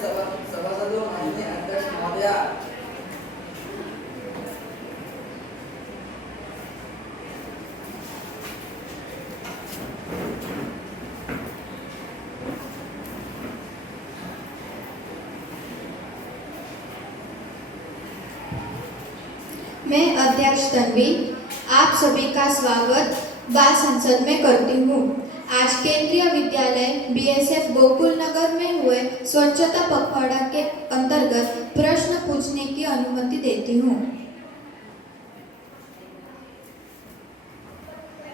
सभासदों, माननीय अध्यक्ष महोदया, मैं अध्यक्ष तन्वी आप सभी का स्वागत बाल संसद में करती हूँ। आज केंद्रीय विद्यालय बीएसएफ गोकुल नगर में हुए स्वच्छता पखवाड़ा के अंतर्गत प्रश्न पूछने की अनुमति देती हूँ।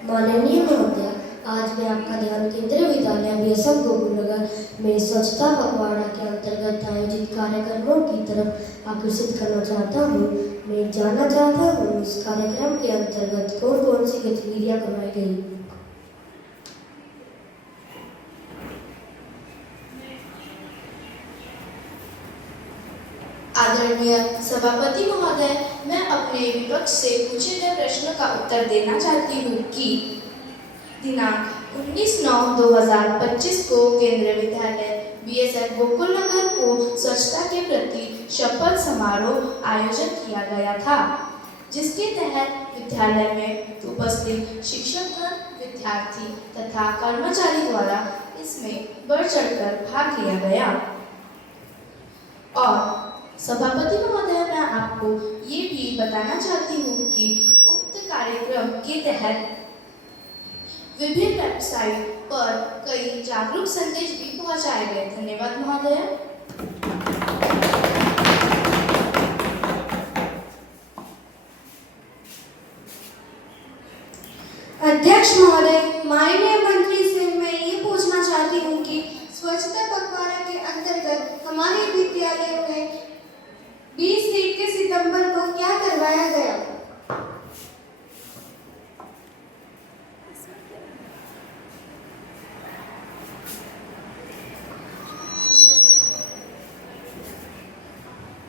माननीय महोदय, आज मैं आपका ध्यान केंद्रीय विद्यालय बीएसएफ गोकुल नगर में स्वच्छता पखवाड़ा के अंतर्गत आयोजित कार्यक्रमों की तरफ आकर्षित करना चाहता हूँ। मैं जानना चाहता हूँ इस कार्यक्रम के अंतर्गत कौन कौन सी गतिविधियाँ करवाई गई। आदरणीय सभापति महोदय, मैं अपने विपक्ष से पूछे गए प्रश्न का उत्तर देना चाहती हूँ कि दिनांक 19/9/2025 को केंद्रीय विद्यालय बीएसएफ गोकुल नगर को स्वच्छता के प्रति शपथ समारोह आयोजित किया गया था, जिसके तहत विद्यालय में उपस्थित शिक्षकगण, विद्यार्थी तथा कर्मचारी द्वारा इसमें बढ़ चढ़कर भाग लिया गया। और सभापति महोदय, मैं आपको ये भी बताना चाहती हूँ कि उक्त कार्यक्रम के तहत विभिन्न वेबसाइट पर कई जागरूक संदेश भी पहुँचाए गए। धन्यवाद महोदय। अध्यक्ष महोदय, माननीय मंत्री से मैं ये पूछना चाहती हूँ कि स्वच्छता पखवाड़ा के अंतर्गत हमारे विद्यालय में 20 से 21 सितंबर को क्या करवाया गया।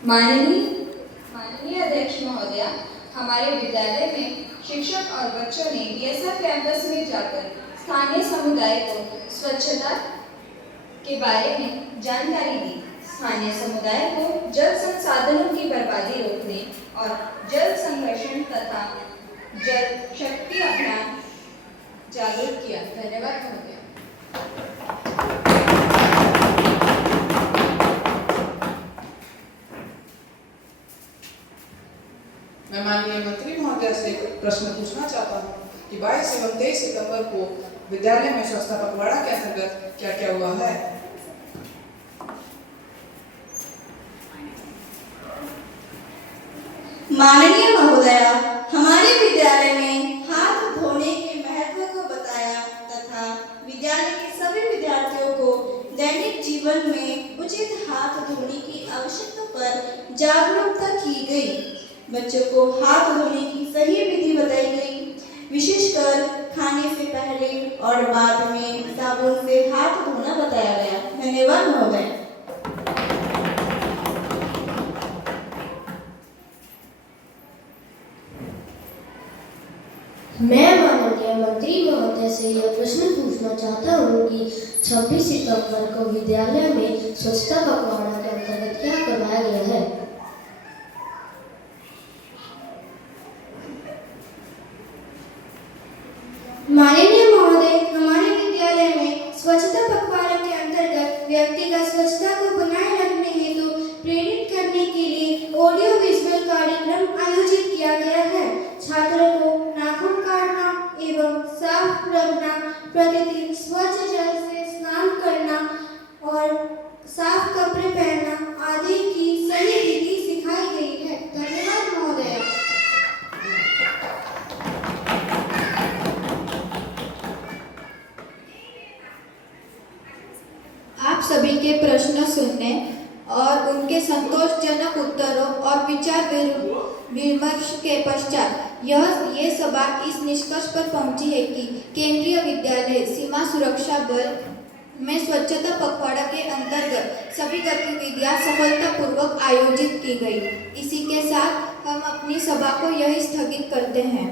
माननीय अध्यक्ष महोदया, हमारे विद्यालय में शिक्षक और बच्चों ने बीएसएफ कैंपस में जाकर स्थानीय समुदाय को स्वच्छता के बारे में जानकारी दी। स्थानीय समुदाय को जल संसाधनों की बर्बादी रोकने और जल संरक्षण तथा जल शक्ति अभियान जागरूक किया। धन्यवाद महोदय। मैं माननीय मंत्री महोदय से प्रश्न पूछना चाहता हूँ कि 22 एवं 23 सितंबर को विद्यालय में स्वच्छता पखवाड़ा के अंतर्गत क्या क्या हुआ है। माननीय महोदया, हमारे विद्यालय में हाथ धोने के महत्व को बताया तथा विद्यालय के सभी विद्यार्थियों को दैनिक जीवन में उचित हाथ धोने की आवश्यकता पर जागरूकता की गई। बच्चों को हाथ धोने की सही विधि बताई गई, विशेषकर खाने से पहले और बाद में साबुन से हाथ धोना बताया गया। धन्यवाद महोदय। मैं माननीय मंत्री महोदय से यह प्रश्न पूछना चाहता हूँ कि 26 सितंबर को विद्यालय में स्वच्छता पखवाड़ा के अंतर्गत क्या करवाया गया है। माननीय महोदय, हमारे विद्यालय में स्वच्छता पखवाड़ा के अंतर्गत व्यक्तिगत स्वच्छता को बनाए रखने हेतु प्रेरित करने के लिए ऑडियो विजुअल कार्यक्रम आयोजित किया गया है। छात्रों को नाखून काटना एवं साफ रखना, प्रतिदिन स्वच्छ जल से स्नान करना और साफ कपड़े पहनना आदि की सही विधि सिखाई गई है। धन्यवाद महोदय। आप सभी के प्रश्न सुनने और उनके संतोषजनक उत्तरों और विचार विमर्श के पश्चात ये सभा इस निष्कर्ष पर पहुंची है कि केंद्रीय विद्यालय सीमा सुरक्षा बल में स्वच्छता पखवाड़ा के अंतर्गत सभी गतिविधियां सफलतापूर्वक आयोजित की गई। इसी के साथ हम अपनी सभा को यही स्थगित करते हैं।